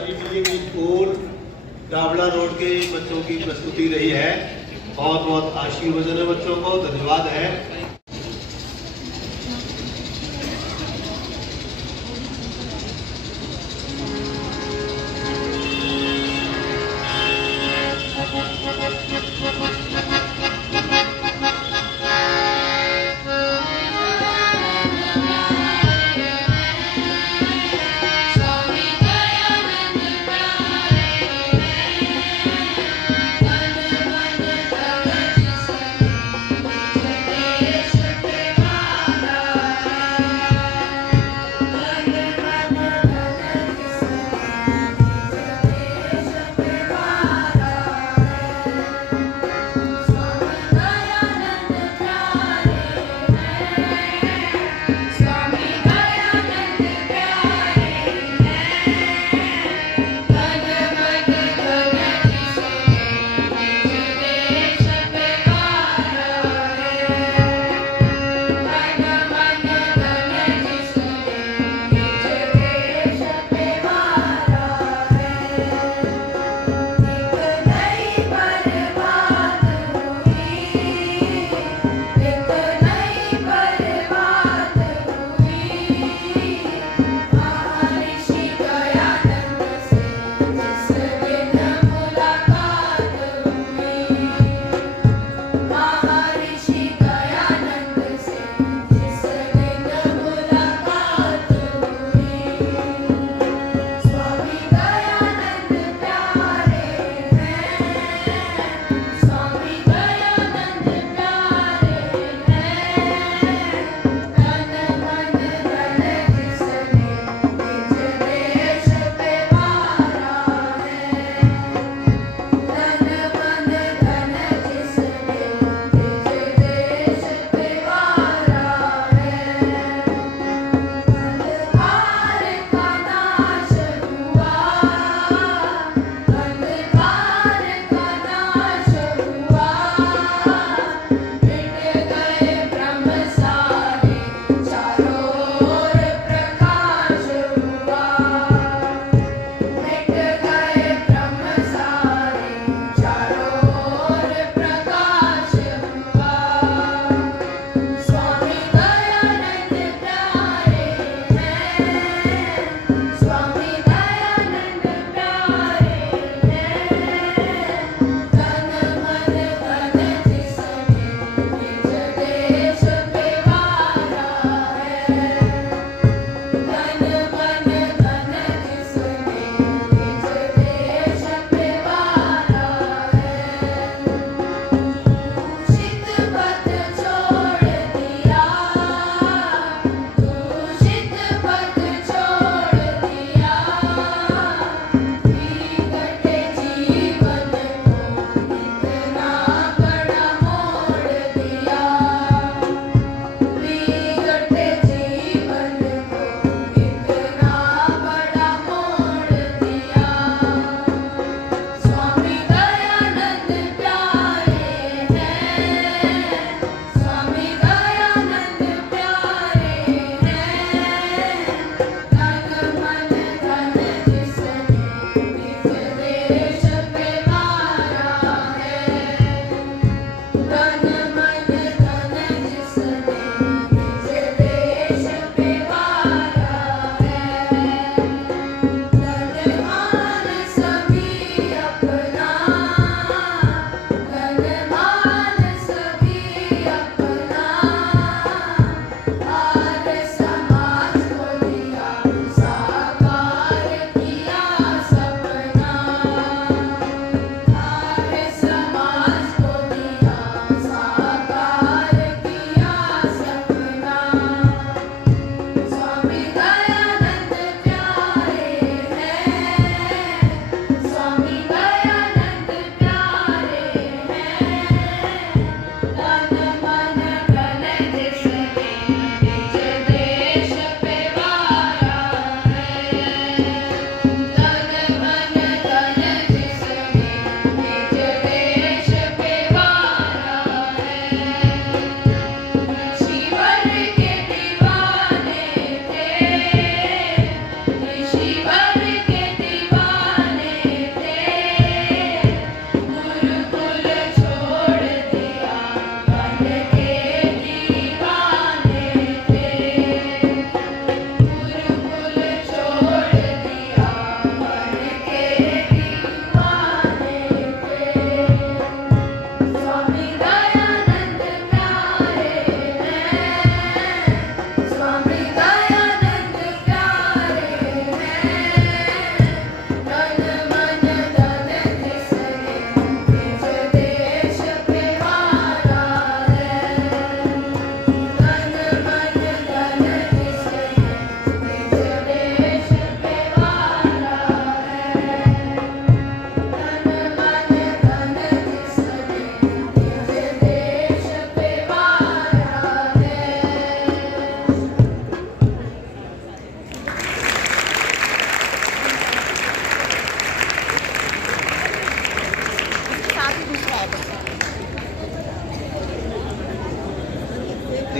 IGPA की school Dabla road के बच्चों की प्रस्तुति रही है। बहुत बहुत आशीर्वचन है बच्चों को, धन्यवाद है।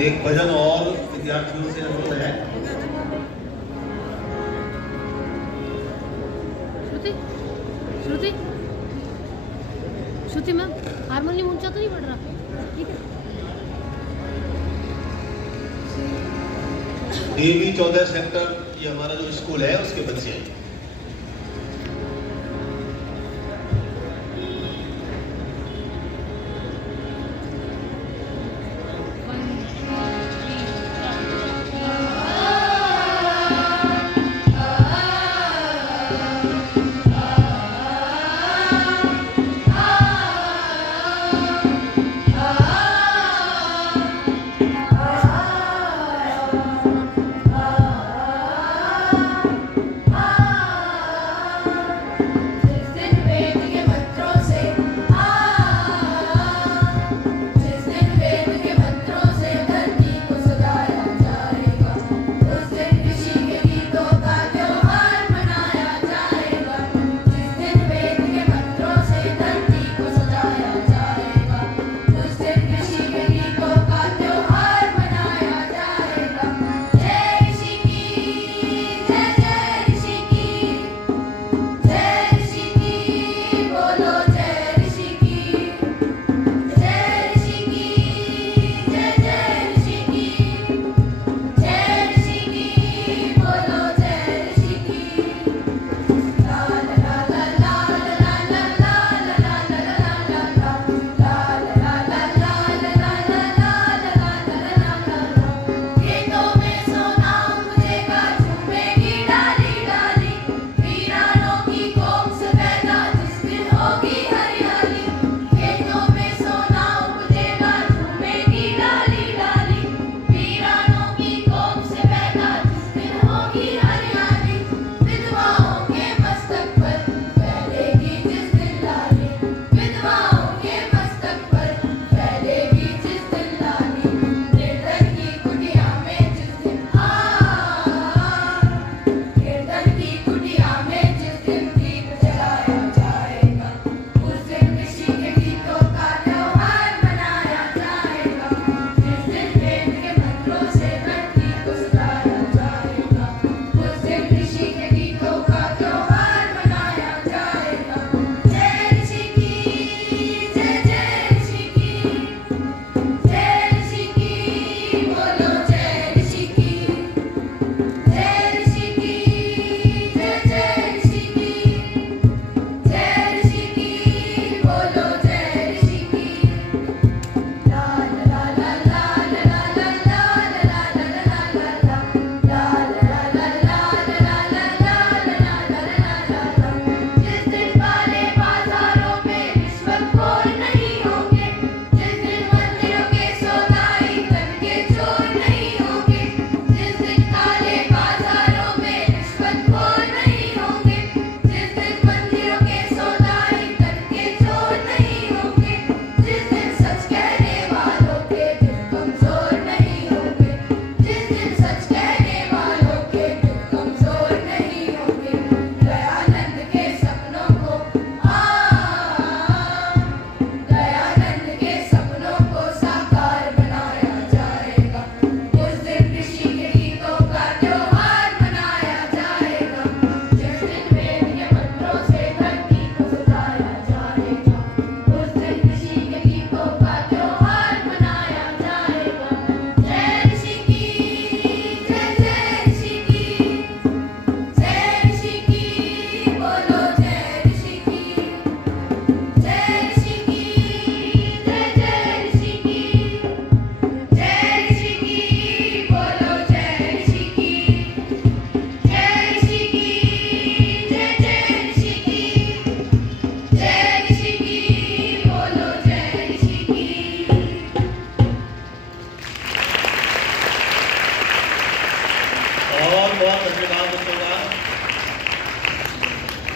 एक भजन और विद्यार्थियों से अनुरोध है। श्रुति श्रुति मैम, हारमोनियम ऊंचा तो नहीं पड़ रहा? ठीक है। DV 14 सेक्टर ये हमारा जो स्कूल है उसके बच्चे हैं।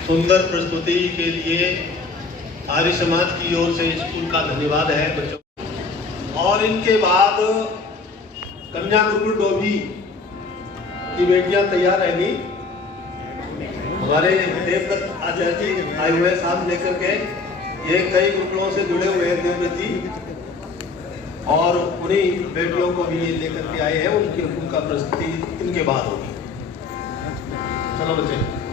सुंदर प्रस्तुति के लिए आर्य समाज की ओर से स्कूल का धन्यवाद है बच्चों। और इनके बाद कन्या गुरुकुल डोभी की बेटियां तैयार रहेंगी। हमारे देवदत्त आचार्य जी आए हुए साथ लेकर के, ये कई गुरुकुलों से जुड़े हुए हैं देवदत्त जी। और उन्हीं बेटियों को भी ये लेकर के आए हैं। उनका प्रस्तुति इनके बाद होगी। चलो बच्चे।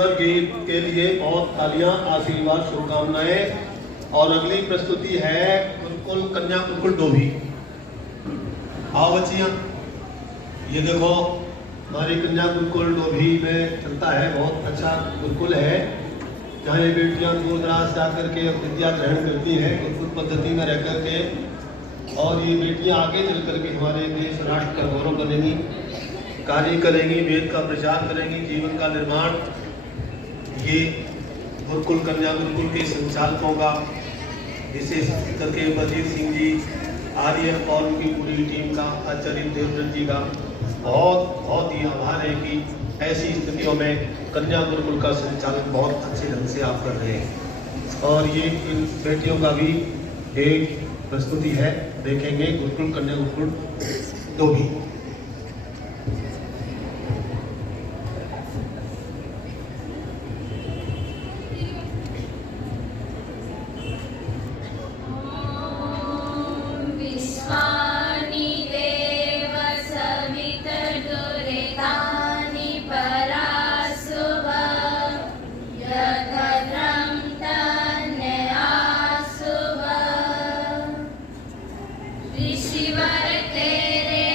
सुंदर गीत के लिए बहुत तालियां, आशीर्वाद, शुभकामनाएं। और अगली प्रस्तुति है गुरुकुल कन्या गुरुकुल डोभी। आओ बच्चियां, ये देखो हमारी कन्या गुरुकुल डोभी में चलता है, बहुत अच्छा गुरुकुल है जहाँ ये बेटियां दूर दराज जा करके विद्या ग्रहण करती हैं गुरुकुल पद्धति में रह करके। और ये बेटियां आगे चल करके हमारे देश राष्ट्र का गौरव बनेंगी, कार्य करेंगी, वेद का प्रचार करेंगी, जीवन का निर्माण। ये गुरुकुल कन्या गुरुकुल के संचालकों का, विशेष करके बलजीत सिंह जी, आर्य और उनकी पूरी टीम का, आचार्य देवव्रत जी का बहुत बहुत ही आभार है कि ऐसी स्थितियों में कन्या गुरुकुल का संचालन बहुत अच्छे ढंग से आप कर रहे हैं। और ये इन बेटियों का भी एक प्रस्तुति है, देखेंगे गुरुकुल कन्या गुरुकुल डोभी। ऋषिवर तेरे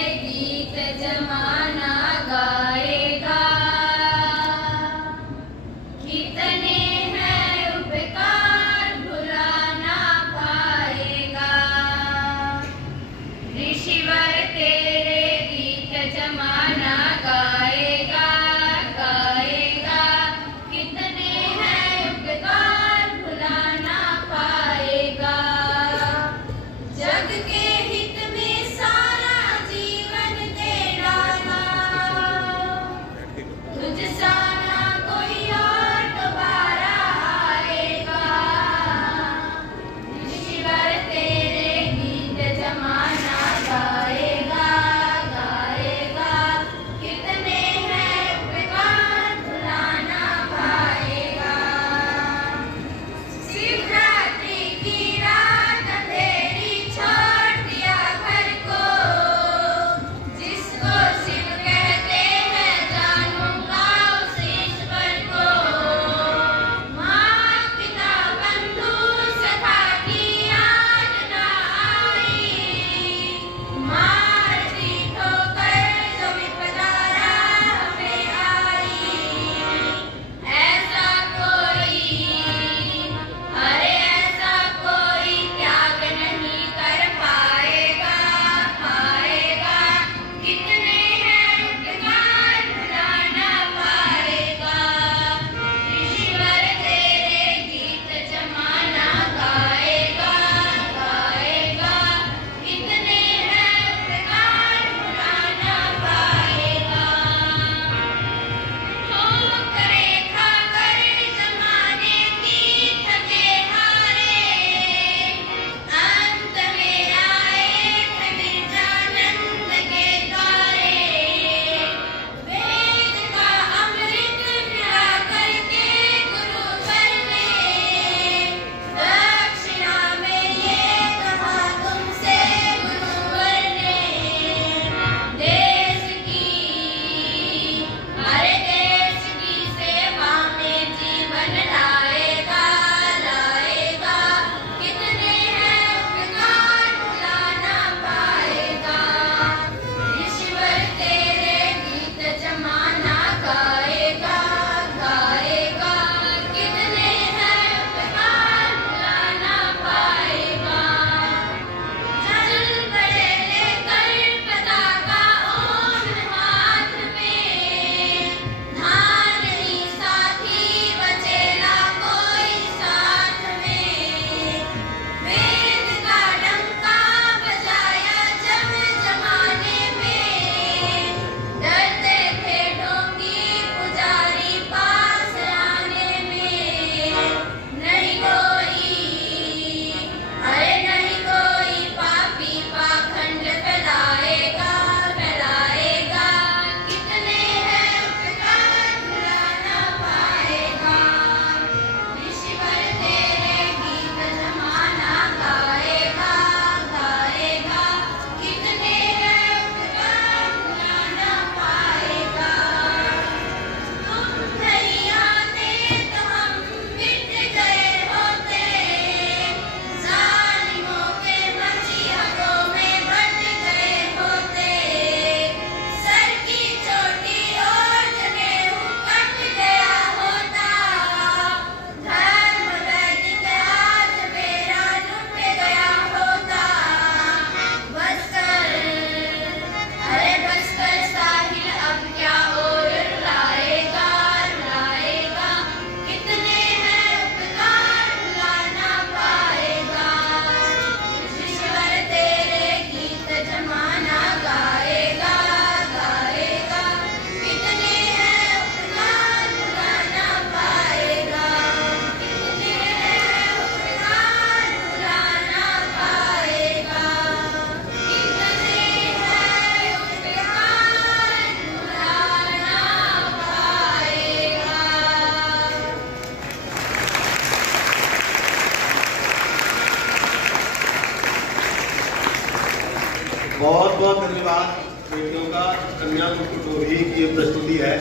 बहुत धन्यवाद बेटियों का। कन्या गुरुकुल डोभी की ये प्रस्तुति है।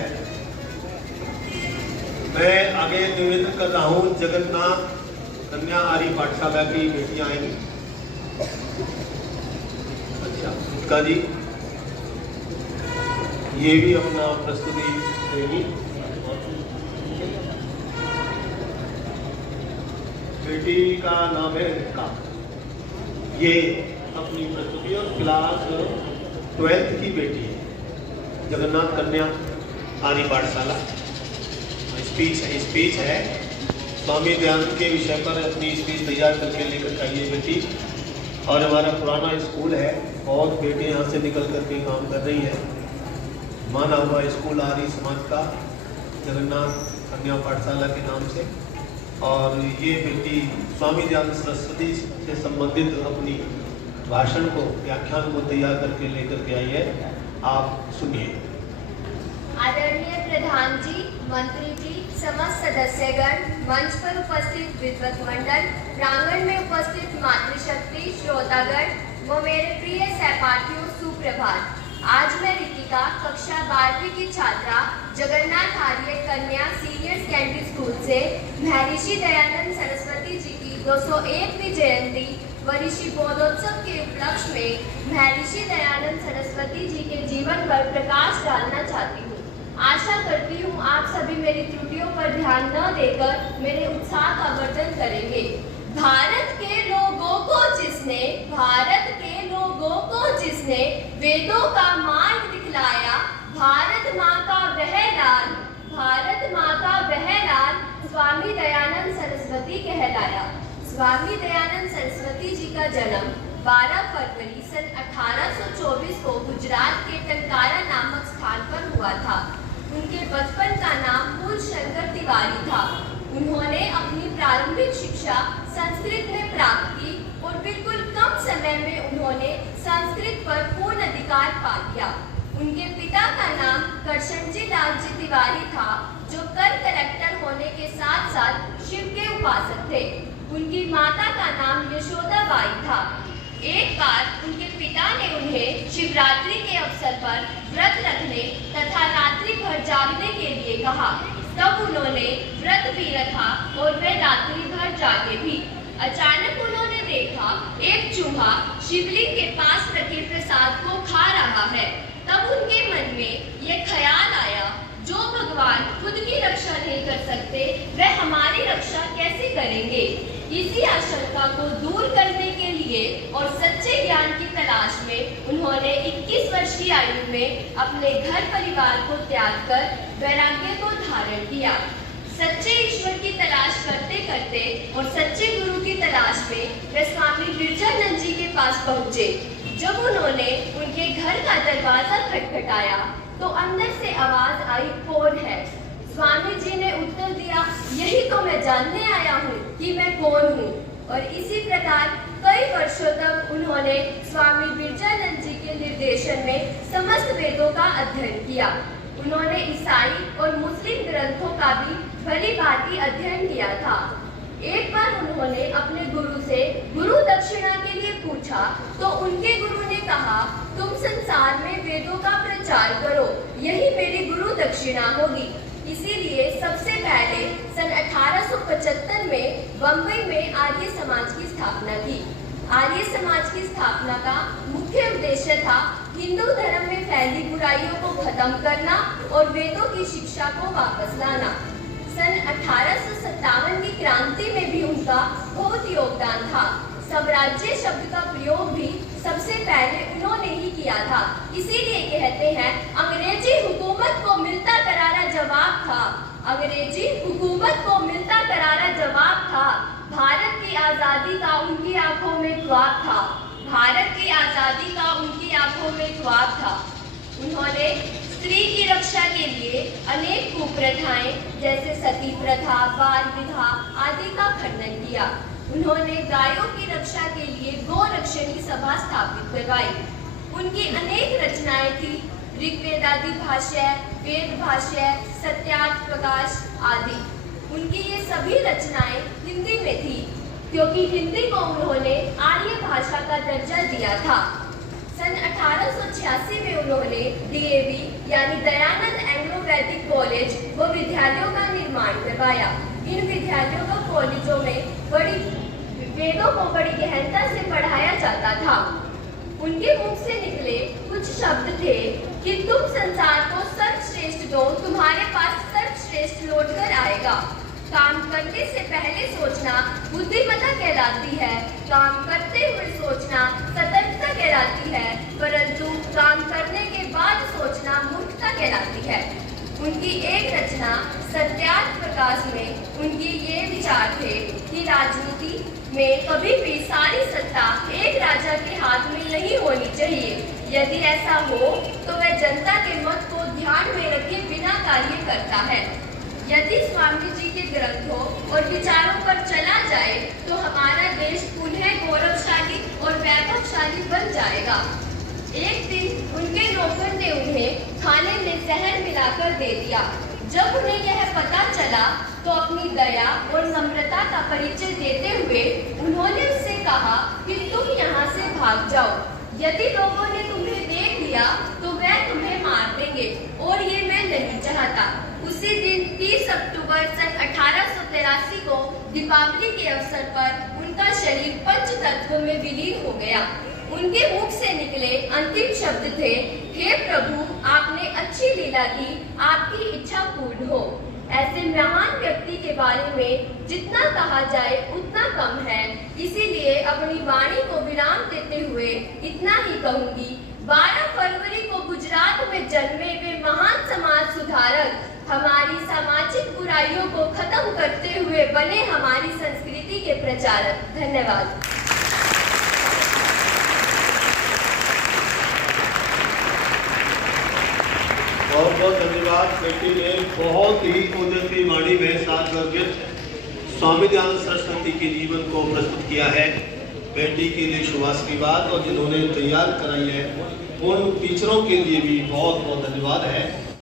मैं आगे निवेदन कर रहा हूँ, जगन्नाथ कन्या आर्य पाठशाला की बेटियां आएंगी। अच्छा, उत्का जी ये भी अपना प्रस्तुति देंगी। बेटी का नाम है उत्का, ये अपनी प्रस्तुति और क्लास 12th की बेटी है। जगन्नाथ कन्या आर्य पाठशाला स्पीच है। स्वामी दयानंद के विषय पर अपनी स्पीच तैयार करके लेकर आइए बेटी। और हमारा पुराना स्कूल है, बहुत बेटे यहाँ से निकल करके काम कर रही हैं। माना हुआ स्कूल आर्य समाज का जगन्नाथ कन्या पाठशाला के नाम से। और ये बेटी स्वामी दयानंद सरस्वती से संबंधित अपनी भाषण को, व्याख्यान को तैयार करके लेकर के आई है। आप सुनिए। आदरणीय प्रधान जी, मंत्री जी, समस्त सदस्यगण, मंच पर उपस्थित विद्वत मंडल, प्रांगण में उपस्थित मातृशक्ति, श्रोतागण व मेरे प्रिय सहपाठियों, सुप्रभात। आज मैं रितिका, कक्षा 12वीं की छात्रा, जगन्नाथ आर्य कन्या सीनियर सेकेंडरी स्कूल से महर्षि दयानंद सरस्वती जी की 201वीं जयंती व ऋषि बोधोत्सव के उपलक्ष्य में महर्षि दयानंद सरस्वती जी के जीवन पर प्रकाश डालना चाहती हूँ। आशा करती हूँ आप सभी मेरी त्रुटियों पर ध्यान न देकर मेरे उत्साह का वर्धन करेंगे। भारत के लोगों को जिसने वेदों का मार्ग दिखलाया, भारत माँ का वह लाल स्वामी दयानंद सरस्वती कहलाया। स्वामी दयानंद सरस्वती जी का जन्म 12 फरवरी सन 1824 को गुजरात के टंकारा नामक स्थान पर हुआ था। उनके बचपन का नाम मूल शंकर तिवारी था। उन्होंने अपनी प्रारंभिक शिक्षा संस्कृत में प्राप्त की और बिल्कुल कम समय में उन्होंने संस्कृत पर पूर्ण अधिकार पा लिया। उनके पिता का नाम करशनजी लाल जी तिवारी था, जो कर कलेक्टर होने के साथ साथ शिव के उपासक थे। उनकी माता का नाम यशोदा बाई था। एक बार उनके पिता ने उन्हें शिवरात्रि के अवसर पर व्रत रखने तथा रात्रि भर जागने के लिए कहा। तब उन्होंने व्रत भी रखा और वे रात्रि भर जागे भी। अचानक उन्होंने देखा एक चूहा शिवलिंग के पास रखे प्रसाद को खा रहा है। तब उनके मन में यह ख्याल आया, जो भगवान खुद की रक्षा नहीं कर सकते, वह हमारी रक्षा कैसे करेंगे। इसी आशंका को दूर करने के लिए और सच्चे ज्ञान की तलाश में उन्होंने 21 वर्ष की आयु में अपने घर परिवार को त्याग कर वैराग्य को धारण किया। सच्चे ईश्वर की तलाश करते करते और सच्चे गुरु की तलाश में वे स्वामी बिरजानंद जी के पास पहुँचे। जब उन्होंने उनके घर का दरवाजा खटखटाया तो अंदर से आवाज आई, कौन है। स्वामी जी ने उत्तर दिया, यही तो मैं जानने आया हूँ कि मैं कौन हूँ। और इसी प्रकार कई वर्षों तक उन्होंने स्वामी बिरजानंद जी के निर्देशन में समस्त वेदों का अध्ययन किया। उन्होंने ईसाई और मुस्लिम ग्रंथों का भी भली भांति अध्ययन किया था। एक बार उन्होंने अपने गुरु से गुरु दक्षिणा के लिए पूछा तो उनके गुरु ने कहा, तुम संसार में वेदों का प्रचार करो, यही मेरी गुरु दक्षिणा होगी। इसीलिए सबसे पहले सन 1875 में बम्बई में आर्य समाज की स्थापना की। आर्य समाज की स्थापना का मुख्य उद्देश्य था हिंदू धर्म में फैली बुराइयों को खत्म करना और वेदों की शिक्षा को वापस लाना। सन 1857 की क्रांति में भी उनका बहुत योगदान था। स्वराज्य शब्द का प्रयोग भी सबसे पहले उन्होंने ही किया था। इसीलिए कहते हैं, अंग्रेजी हुकूमत को मिलता करारा जवाब था। अंग्रेजी हुकूमत को मिलता करारा जवाब था। भारत की आजादी का उनकी आंखों में ख्वाब था। भारत की आजादी का उनकी आंखों में ख्वाब था। उन्होंने स्त्री की रक्षा के लिए अनेक कुप्रथाएं जैसे सती प्रथा, बाल विवाह आदि का खंडन किया। उन्होंने गायों की रक्षा के लिए गोरक्षणी सभा स्थापित करवाई। उनकी अनेक रचनाएं थी, ऋग्वेदादि भाष्य, वेद भाष्य, सत्यार्थ प्रकाश आदि। उनकी ये सभी रचनाएं हिंदी में थी, क्योंकि हिंदी को उन्होंने आर्य भाषा का दर्जा दिया था। सन 1886 में उन्होंने DAV यानी दयानंद एंग्लो वैदिक कॉलेज व विद्यालयों का निर्माण करवाया। इन विद्यालयों व कॉलेजों में वेदों को बड़ी गहनता से पढ़ाया जाता था। उनके मुख से निकले कुछ शब्द थे कि तुम संसार को सर्वश्रेष्ठ दो, तुम्हारे पास सर्वश्रेष्ठ लौटकर आएगा। काम करने से पहले सोचना बुद्धिमत्ता कहलाती है, काम करते हुए सोचना सतर्कता कहलाती है, परंतु काम करने के बाद सोचना मूर्खता कहलाती है। उनकी एक रचना सत्यार्थ प्रकाश में उनके ये विचार थे कि राजनीति में कभी भी सारी सत्ता एक राजा के हाथ में नहीं होनी चाहिए। यदि ऐसा हो तो वह जनता के मत को ध्यान में रखे बिना कार्य करता है। यदि स्वामी जी के ग्रंथों और विचारों पर चला जाए तो हमारा देश पुनः गौरवशाली और वैभवशाली बन जाएगा। एक दिन उनके नौकर ने उन्हें खाने में जहर मिलाकर दे दिया। जब उन्हें यह पता चला तो अपनी दया और नम्रता का परिचय देते हुए उन्होंने उससे कहा कि तुम यहाँ से भाग जाओ। यदि लोगों ने तुम्हें देख लिया तो वह तुम्हें मार देंगे और ये मैं नहीं चाहता। उसी दिन 30 अक्टूबर सन 1883 को दीपावली के अवसर पर उनका शरीर पंच तत्वों में विलीन हो गया। उनके मुख से निकले अंतिम शब्द थे, हे प्रभु, आपने अच्छी लीला की, आपकी इच्छा पूर्ण हो। ऐसे महान व्यक्ति के बारे में जितना कहा जाए उतना कम है, इसीलिए अपनी वाणी को विराम देते हुए इतना ही कहूंगी। 12 फरवरी को गुजरात में जन्मे वे महान समाज सुधारक हमारी सामाजिक बुराइयों को खत्म करते हुए बने हमारी संस्कृति के प्रचारक। धन्यवाद। बहुत बहुत धन्यवाद। बेटी ने बहुत ही ओजस्वी वाणी में साथ स्वामी दयानंद सरस्वती के जीवन को प्रस्तुत किया है। बेटी के लिए शुभाशीर्वाद और जिन्होंने तैयार कराई है उन टीचरों के लिए भी बहुत बहुत धन्यवाद है।